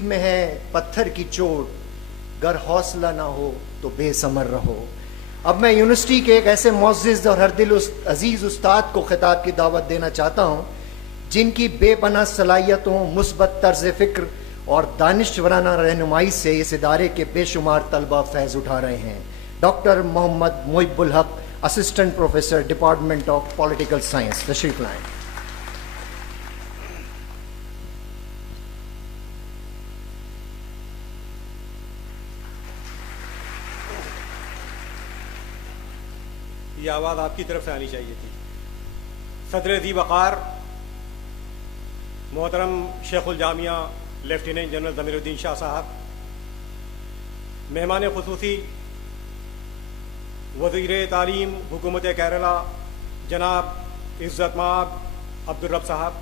میں ہے پتھر کی چوٹ، گر حوصلہ نہ ہو تو بے ثمر رہو۔ اب میں یونیورسٹی کے ایک ایسے معزز اور ہر دل عزیز استاد کو خطاب کی دعوت دینا چاہتا ہوں جن کی بے پناہ صلاحیتوں، مثبت طرز فکر اور دانشورانہ رہنمائی سے اس ادارے کے بے شمار طلبہ فیض اٹھا رہے ہیں۔ ڈاکٹر محمد محب الحق، assistant professor, department of political science, تشریف لائیں۔ یہ آواز آپ کی طرف سے آنی چاہیے تھی۔ صدر ذی وقار محترم شیخ الجامعہ لیفٹیننٹ جنرل ضمیر الدین شاہ صاحب، مہمان خصوصی وزیر تعلیم حکومت کیرلا جناب عزت مآب عبدالرب صاحب،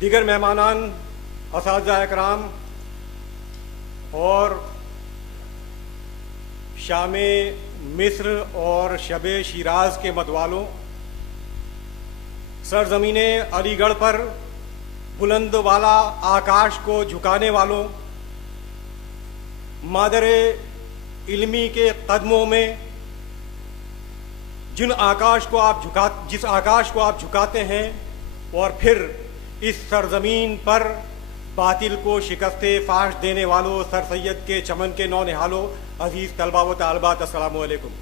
دیگر مہمانان، اساتذہ اکرام اور شام مصر اور شب شیراز کے متوالوں، سرزمین علی گڑھ پر بلند والا آکاش کو جھکانے والوں، مادر علمی کے قدموں میں جس آکاش کو آپ جھکاتے ہیں اور پھر اس سرزمین پر باطل کو شکست فاش دینے والوں، سر سید کے چمن کے نونہالوں، عزیز طلبہ و طالبات، السلام علیکم۔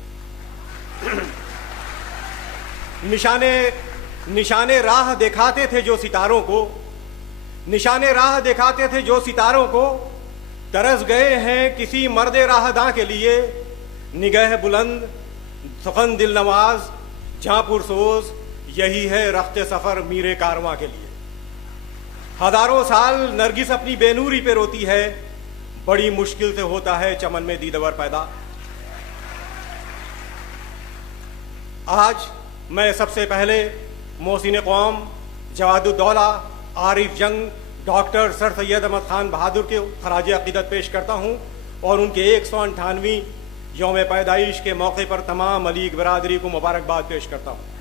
نشان راہ دکھاتے تھے جو ستاروں کو، نشان راہ دکھاتے تھے جو ستاروں کو، ترس گئے ہیں کسی مرد راہ داں کے لیے، نگہ بلند سخن دل نواز جاں پرسوز، یہی ہے رخت سفر میر کارواں کے لیے۔ ہزاروں سال نرگس اپنی بے نوری پہ روتی ہے، بڑی مشکل سے ہوتا ہے چمن میں دیدور پیدا۔ آج میں سب سے پہلے محسن قوم، جواد الدولہ، عارف جنگ، ڈاکٹر سر سید احمد خان بہادر کے خراج عقیدت پیش کرتا ہوں اور ان کے 158ویں یوم پیدائش کے موقع پر تمام علیگ برادری کو مبارکباد پیش کرتا ہوں۔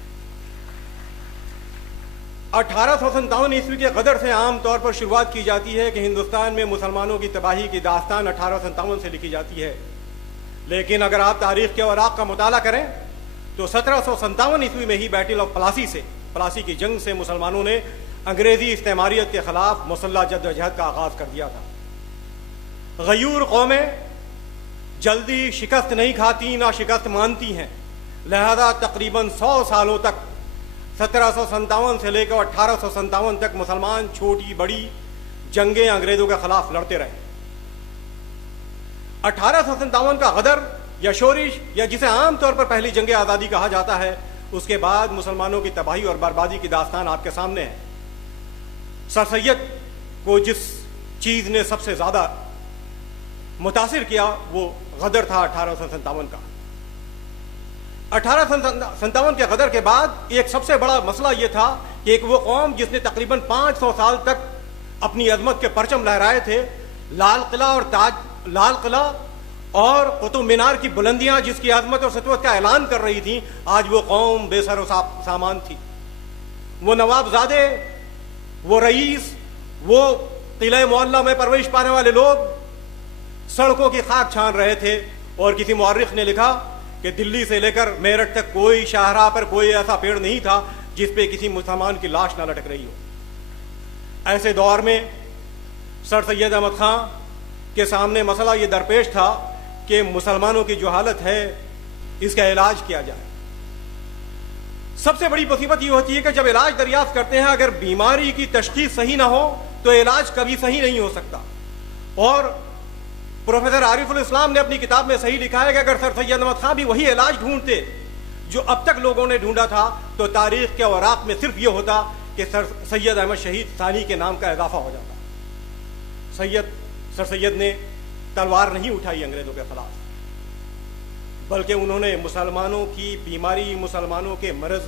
1857 عیسوی کے غدر سے عام طور پر شروعات کی جاتی ہے کہ ہندوستان میں مسلمانوں کی تباہی کی داستان 1857 سے لکھی جاتی ہے، لیکن اگر آپ تاریخ کے اوراق کا مطالعہ کریں تو 1757 عیسوی میں ہی بیٹل آف پلاسی کی جنگ سے مسلمانوں نے انگریزی استعماریت کے خلاف مسلح جدوجہد کا آغاز کر دیا تھا۔ غیور قومیں جلدی شکست نہیں کھاتی، نہ شکست مانتی ہیں، لہذا تقریباً 100 سالوں تک 1757 سے لے کر 1857 تک مسلمان چھوٹی بڑی جنگیں انگریزوں کے خلاف لڑتے رہے۔ 1857 کا غدر یا شورش، یا جسے عام طور پر پہلی جنگ آزادی کہا جاتا ہے، اس کے بعد مسلمانوں کی تباہی اور بربادی کی داستان آپ کے سامنے ہے۔ سر سید کو جس چیز نے سب سے زیادہ متاثر کیا وہ غدر تھا 1857 کا۔ 1857 کے غدر کے بعد ایک سب سے بڑا مسئلہ یہ تھا کہ ایک وہ قوم جس نے تقریباً 500 سال تک اپنی عظمت کے پرچم لہرائے تھے، لال قلعہ اور قطب مینار کی بلندیاں جس کی عظمت اور سطوت کا اعلان کر رہی تھیں، آج وہ قوم بے سر و سامان تھی۔ وہ نواب زادے، وہ رئیس، وہ قلعہ معلیٰ میں پرورش پانے والے لوگ سڑکوں کی خاک چھان رہے تھے، اور کسی مورخ نے لکھا کہ دلی سے لے کر میرٹھ تک کوئی شاہراہ پر کوئی ایسا پیڑ نہیں تھا جس پہ کسی مسلمان کی لاش نہ لٹک رہی ہو۔ ایسے دور میں سر سید احمد خان کے سامنے مسئلہ یہ درپیش تھا کہ مسلمانوں کی جو حالت ہے اس کا علاج کیا جائے۔ سب سے بڑی مصیبت یہ ہوتی ہے کہ جب علاج دریافت کرتے ہیں، اگر بیماری کی تشخیص صحیح نہ ہو تو علاج کبھی صحیح نہیں ہو سکتا۔ اور پروفیسر عارف الاسلام نے اپنی کتاب میں صحیح لکھا ہے کہ اگر سر سید احمد خان بھی وہی علاج ڈھونڈتے جو اب تک لوگوں نے ڈھونڈا تھا تو تاریخ کے اوراق میں صرف یہ ہوتا کہ سر سید احمد شہید ثانی کے نام کا اضافہ ہو جاتا۔ سر سید نے تلوار نہیں اٹھائی انگریزوں کے خلاف، بلکہ انہوں نے مسلمانوں کی بیماری، مسلمانوں کے مرض،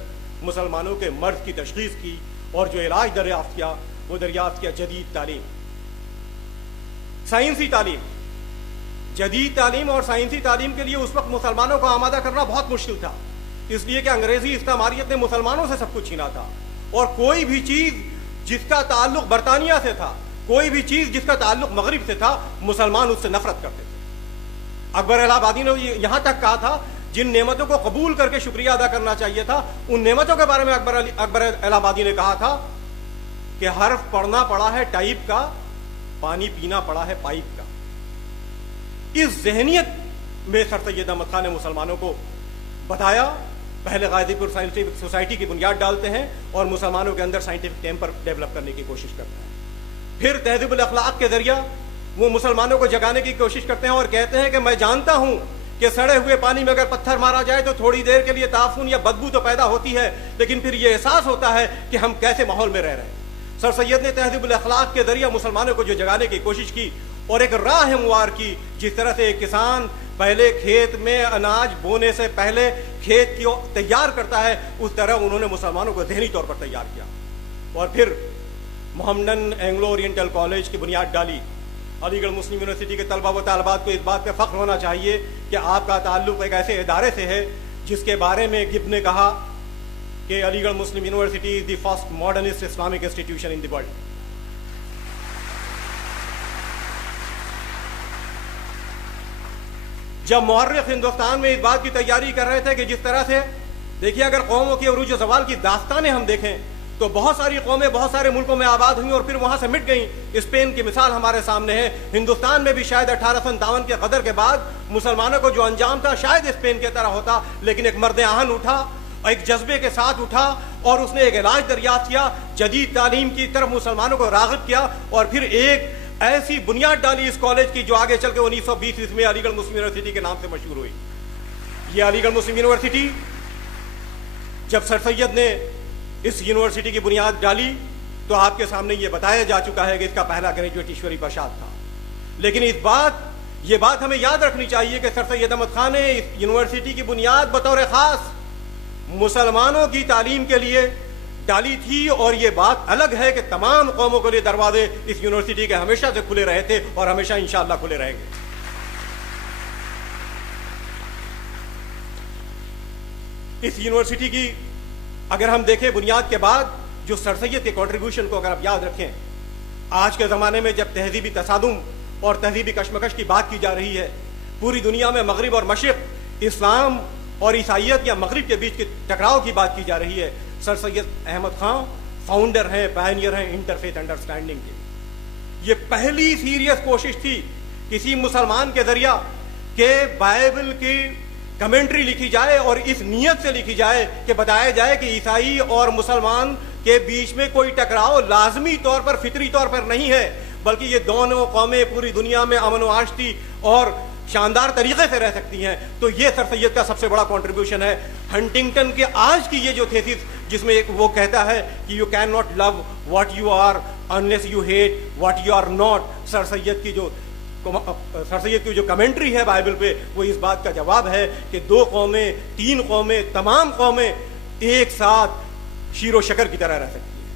مسلمانوں کے مرض کی تشخیص کی، اور جو علاج دریافت کیا وہ دریافت کیا جدید تعلیم، سائنسی تعلیم۔ جدید تعلیم اور سائنسی تعلیم کے لیے اس وقت مسلمانوں کو آمادہ کرنا بہت مشکل تھا، اس لیے کہ انگریزی استعماریت نے مسلمانوں سے سب کچھ چھینا تھا، اور کوئی بھی چیز جس کا تعلق برطانیہ سے تھا، کوئی بھی چیز جس کا تعلق مغرب سے تھا مسلمان اس سے نفرت کرتے تھے. اکبر الہ آبادی نے یہاں تک کہا تھا جن نعمتوں کو قبول کر کے شکریہ ادا کرنا چاہیے تھا ان نعمتوں کے بارے میں اکبر الہ آبادی نے کہا تھا کہ حرف پڑھنا پڑا ہے ٹائپ کا, پانی پینا پڑا ہے پائپ کا. اس ذہنیت میں سر سید احمد خان نے مسلمانوں کو بتایا پہلے غازی پور سائنٹیفک سوسائٹی کی بنیاد ڈالتے ہیں اور مسلمانوں کے اندر سائنٹیفک ٹیمپر ڈیولپ کرنے کی کوشش کرتے ہیں. پھر تہذیب الاخلاق کے ذریعہ وہ مسلمانوں کو جگانے کی کوشش کرتے ہیں اور کہتے ہیں کہ میں جانتا ہوں کہ سڑے ہوئے پانی میں اگر پتھر مارا جائے تو تھوڑی دیر کے لیے تعفن یا بدبو تو پیدا ہوتی ہے, لیکن پھر یہ احساس ہوتا ہے کہ ہم کیسے ماحول میں رہ رہے ہیں. سر سید نے تہذیب الاخلاق کے ذریعہ مسلمانوں کو جو جگانے کی کوشش کی اور ایک راہ ہموار کی, جس طرح سے ایک کسان پہلے کھیت میں اناج بونے سے پہلے کھیت کو تیار کرتا ہے, اس طرح انہوں نے مسلمانوں کو ذہنی طور پر تیار کیا. اور پھر محمدن اینگلو اورینٹل کالج کی بنیاد ڈالی. علی گڑھ مسلم یونیورسٹی کے طلبہ و طالبات کو اس بات پہ فخر ہونا چاہیے کہ آپ کا تعلق ایک ایسے ادارے سے ہے جس کے بارے میں گب نے کہا کہ Aligarh Muslim University is the first modernist Islamic institution in the world. جب مورخ ہندوستان میں اس بات کی تیاری کر رہے تھے کہ جس طرح سے دیکھیے اگر قوموں کے عروج و زوال کی داستانیں ہم دیکھیں تو بہت ساری قومیں بہت سارے ملکوں میں آباد ہوئیں اور پھر وہاں سے مٹ گئیں. اسپین کی مثال ہمارے سامنے ہے. ہندوستان میں بھی شاید 1857 کے غدر کے بعد مسلمانوں کو جو انجام تھا شاید اسپین کی طرح ہوتا, لیکن ایک مرد آہن اٹھا, ایک جذبے کے ساتھ اٹھا اور اس نے ایک علاج دریافت کیا, جدید تعلیم کی طرف مسلمانوں کو راغب کیا اور پھر ایک ایسی بنیاد ڈالی اس کالج کی جو آگے چل کے 1920 میں علی گڑھ مسلم یونیورسٹی کے نام سے مشہور ہوئی. یہ علی گڑھ مسلم یونیورسٹی جب سر سید نے اس یونیورسٹی کی بنیاد ڈالی تو آپ کے سامنے یہ بتایا جا چکا ہے کہ اس کا پہلا گریجویٹ ایشوری پرساد تھا. لیکن یہ بات ہمیں یاد رکھنی چاہیے کہ سر سید احمد خان نے اس یونیورسٹی کی بنیاد بطور خاص مسلمانوں کی تعلیم کے لیے ڈالی تھی, اور یہ بات الگ ہے کہ تمام قوموں کے لیے دروازے اس یونیورسٹی کے ہمیشہ سے کھلے رہے تھے اور ہمیشہ انشاءاللہ کھلے رہیں گے. اس یونیورسٹی کی اگر ہم دیکھیں بنیاد کے بعد جو سر سید کے کنٹریبیوشن کو اگر آپ یاد رکھیں, آج کے زمانے میں جب تہذیبی تصادم اور تہذیبی کشمکش کی بات کی جا رہی ہے, پوری دنیا میں مغرب اور مشرق, اسلام اور عیسائیت یا مغرب کے بیچ کے ٹکراؤ کی بات کی جا رہی ہے, سر سید احمد خان فاؤنڈر ہیں, پائنیئر ہیں انٹرفیتھ انڈرسٹینڈنگ کے. یہ پہلی سیریس کوشش تھی کسی مسلمان کے ذریعہ کہ بائبل کی کمنٹری لکھی جائے اور اس نیت سے لکھی جائے کہ بتایا جائے کہ عیسائی اور مسلمان کے بیچ میں کوئی ٹکراؤ لازمی طور پر فطری طور پر نہیں ہے, بلکہ یہ دونوں قومیں پوری دنیا میں امن و آشتی اور شاندار طریقے سے رہ سکتی ہیں. تو یہ سر سید کا سب سے بڑا کنٹریبیوشن ہے. ہنٹنگٹن کے آج کی یہ جو تھیسس جس میں وہ کہتا ہے کہ you can not love what you are unless you hate what you are not, sir Syed کی جو کمنٹری ہے بائبل پہ وہ اس بات کا جواب ہے کہ 2 قومیں 3 قومیں تمام قومیں ایک ساتھ شیر و شکر کی طرح رہ سکتی ہیں.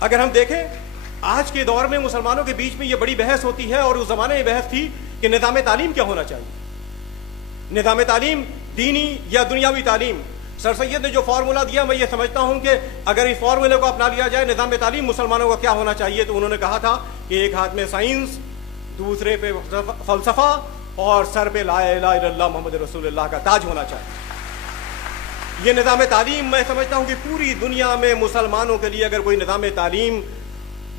اگر ہم دیکھیں آج کے دور میں مسلمانوں کے بیچ میں یہ بڑی بحث ہوتی ہے, اور اس زمانے میں بحث تھی کہ نظام تعلیم کیا ہونا چاہیے, نظام تعلیم دینی یا دنیاوی تعلیم. سر سید نے جو فارمولا دیا میں یہ سمجھتا ہوں کہ اگر اس فارمولے کو اپنا لیا جائے نظام تعلیم مسلمانوں کا کیا ہونا چاہیے, تو انہوں نے کہا تھا کہ ایک ہاتھ میں سائنس, دوسرے پہ فلسفہ اور سر پہ لا الہ الا اللہ محمد رسول اللہ کا تاج ہونا چاہیے. یہ نظام تعلیم میں سمجھتا ہوں کہ پوری دنیا میں مسلمانوں کے لیے اگر کوئی نظام تعلیم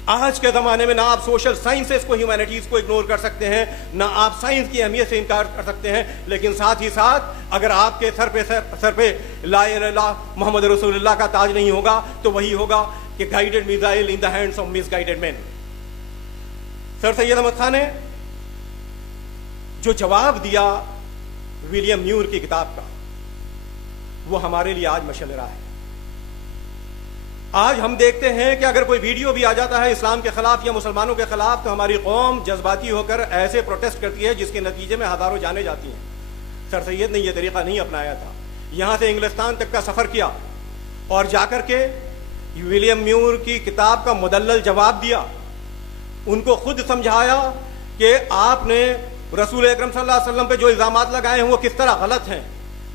آج کے زمانے میں, نہ آپ سوشل سائنسز کو ہیومینٹیز کو اگنور کر سکتے ہیں, نہ آپ سائنس کی اہمیت سے انکار کر سکتے ہیں, لیکن ساتھ ہی ساتھ اگر آپ کے سر پہ لا الہ الا اللہ محمد رسول اللہ کا تاج نہیں ہوگا تو وہی ہوگا کہ guided missile in the hands of misguided man. Sir Syed Ahmed Khan نے جو جواب دیا ولیم میور کی کتاب کا وہ ہمارے لیے آج مشعل راہ ہے. آج ہم دیکھتے ہیں کہ اگر کوئی ویڈیو بھی آ جاتا ہے اسلام کے خلاف یا مسلمانوں کے خلاف تو ہماری قوم جذباتی ہو کر ایسے پروٹیسٹ کرتی ہے جس کے نتیجے میں ہزاروں جانیں جاتی ہیں. سر سید نے یہ طریقہ نہیں اپنایا تھا. یہاں سے انگلستان تک کا سفر کیا اور جا کر کے ولیم میور کی کتاب کا مدلل جواب دیا, ان کو خود سمجھایا کہ آپ نے رسول اکرم صلی اللہ علیہ وسلم پہ جو الزامات لگائے ہیں وہ کس طرح غلط ہیں.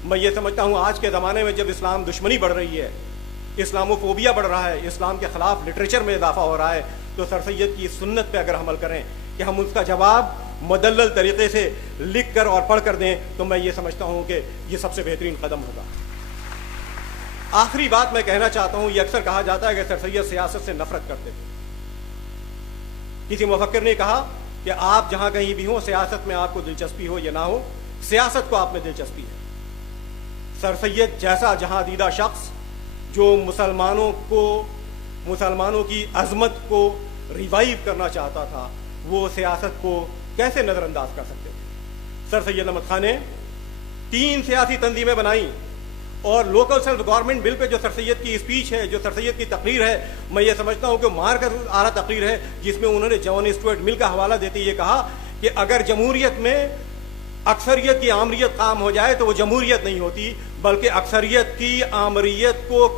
میں یہ سمجھتا ہوں آج کے زمانے میں جب اسلام دشمنی بڑھ رہی ہے, اسلاموفوبیا بڑھ رہا ہے, اسلام کے خلاف لٹریچر میں اضافہ ہو رہا ہے, تو سر سید کی سنت پہ اگر عمل کریں کہ ہم اس کا جواب مدلل طریقے سے لکھ کر اور پڑھ کر دیں تو میں یہ سمجھتا ہوں کہ یہ سب سے بہترین قدم ہوگا. آخری بات میں کہنا چاہتا ہوں, یہ اکثر کہا جاتا ہے کہ سر سید سیاست سے نفرت کرتے تھے. کسی مفکر نے کہا کہ آپ جہاں کہیں بھی ہوں, سیاست میں آپ کو دلچسپی ہو یا نہ ہو, سیاست کو آپ میں دلچسپی ہے. سر سید جیسا جہاں دیدہ شخص جو مسلمانوں کی عظمت کو ریوائیو کرنا چاہتا تھا, وہ سیاست کو کیسے نظر انداز کر سکتے تھے. سر سید احمد خان نے 3 سیاسی تنظیمیں بنائیں, اور لوکل سیلف گورنمنٹ بل پہ جو سر سید کی اسپیچ ہے, جو سر سید کی تقریر ہے, میں یہ سمجھتا ہوں کہ مار کر آ رہا تقریر ہے, جس میں انہوں نے جان اسٹوارٹ مل کا حوالہ دیتے یہ کہا کہ اگر جمہوریت میں اکثریت کی آمریت قائم ہو جائے تو وہ جمہوریت نہیں ہوتی, بلکہ اکثریت کی آمریت کو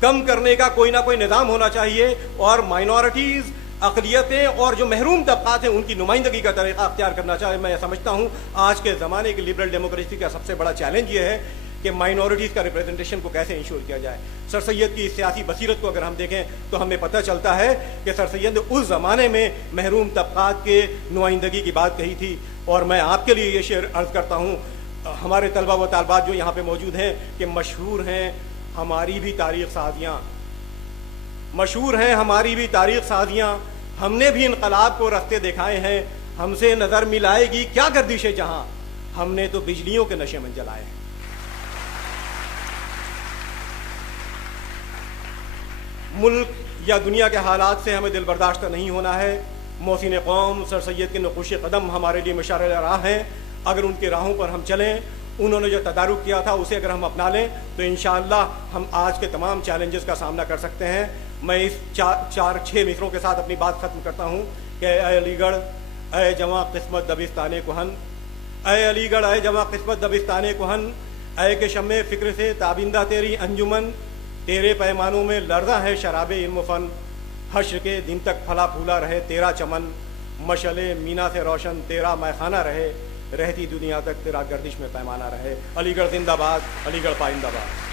کم کرنے کا کوئی نہ کوئی نظام ہونا چاہیے, اور مائنورٹیز, اقلیتیں اور جو محروم طبقات ہیں ان کی نمائندگی کا طریقہ اختیار کرنا چاہیے. میں سمجھتا ہوں آج کے زمانے کی لبرل ڈیموکریسی کا سب سے بڑا چیلنج یہ ہے کہ مائنورٹیز کا ریپرزنٹیشن کو کیسے انشور کیا جائے. سر سید کی سیاسی بصیرت کو اگر ہم دیکھیں تو ہمیں پتہ چلتا ہے کہ سر سید نے اس زمانے میں محروم طبقات کے نمائندگی کی بات کہی تھی. اور میں آپ کے لیے یہ شعر عرض کرتا ہوں, ہمارے طلبہ و طالبات جو یہاں پہ موجود ہیں, کہ مشہور ہیں ہماری بھی تاریخ سازیاں, مشہور ہیں ہماری بھی تاریخ سازیاں, ہم نے بھی انقلاب کو رستے دکھائے ہیں, ہم سے نظر ملائے گی کیا گردش جہاں, ہم نے تو بجلیوں کے نشے میں جلائے ہیں. ملک یا دنیا کے حالات سے ہمیں دل برداشتہ نہیں ہونا ہے. محسن قوم سر سید کے نقوش قدم ہمارے لیے مشعل راہ ہیں. اگر ان کے راہوں پر ہم چلیں, انہوں نے جو تدارک کیا تھا اسے اگر ہم اپنا لیں تو انشاءاللہ ہم آج کے تمام چیلنجز کا سامنا کر سکتے ہیں. میں اس 4-6 مصروں کے ساتھ اپنی بات ختم کرتا ہوں کہ اے علی گڑھ اے جواں قسمت دبستان کہن, اے علی گڑھ اے جواں قسمت دبستان کہن, اے کہ شمع فکر سے تابندہ تیری انجمن, تیرے پیمانوں میں لرزاں ہے شراب علم و فن, حشر کے دن تک پھلا پھولا رہے تیرا چمن, مشعل مینا سے روشن تیرا میخانہ رہے, رہتی دنیا تک تیرا گردش میں پیمانہ رہے. علی گڑھ زندہ باد, علی گڑھ پائندہ باد.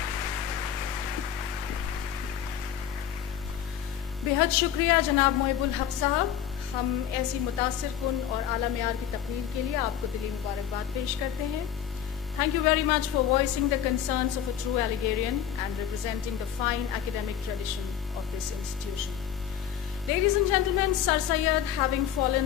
بہت شکریہ جناب محب الحق صاحب. ہم ایسی متاثر کن اور اعلیٰ معیار کی تقریر کے لیے آپ کو دلی مبارکباد پیش کرتے ہیں. Thank you very much for voicing the concerns of a true Alligerian and representing the fine academic tradition of this institution. Ladies and gentlemen, Sir Syed, having fallen